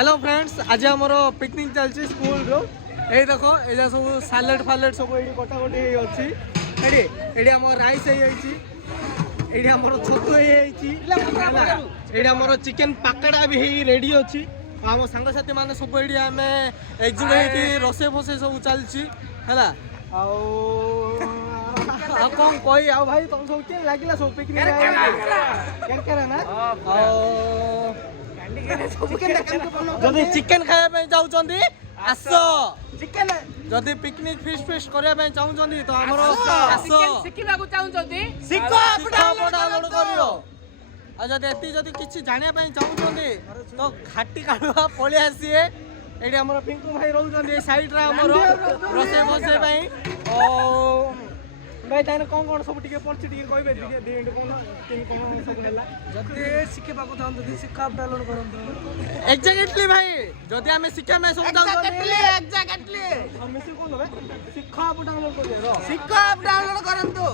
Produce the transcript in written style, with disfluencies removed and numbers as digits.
hello friends आज आमर picnic चलती स्कूल रो ये देख ये सब सालेड फालेड सब ये कटाकटी अच्छी ये आम राइस ये आमर छतु ये आमर चिकेन पकड़ा भी रेडी अच्छी आम सांगसाथी मैंने सब ये आम एकजुट होती रोसे फोसे सब चलती है कौन कही आ भाई तुम सब के लगे सब पिकनिक ना जदि चिकेन खाया चाहते आस जदि पिकनिक फिस्ट फिस्ट करने चाहते तो आमर जदि किसी जाना चाहते तो घाटी काढ़ा पलि आसीए ये आम पिंकू भाई रोचे सैड रोसे बसे भाई ताने कौन सब टिके पड़छ टिके कहबे कौन सब हैला जदि शिखा को चाहते शिखा अप डाउनलोड करन एग्जैक्टली भाई जदि हमें शिखा में सब एग्जैक्टली हम से कोन होबे शिखा अप डाउनलोड कर शिखा अप डाउनलोड करन तो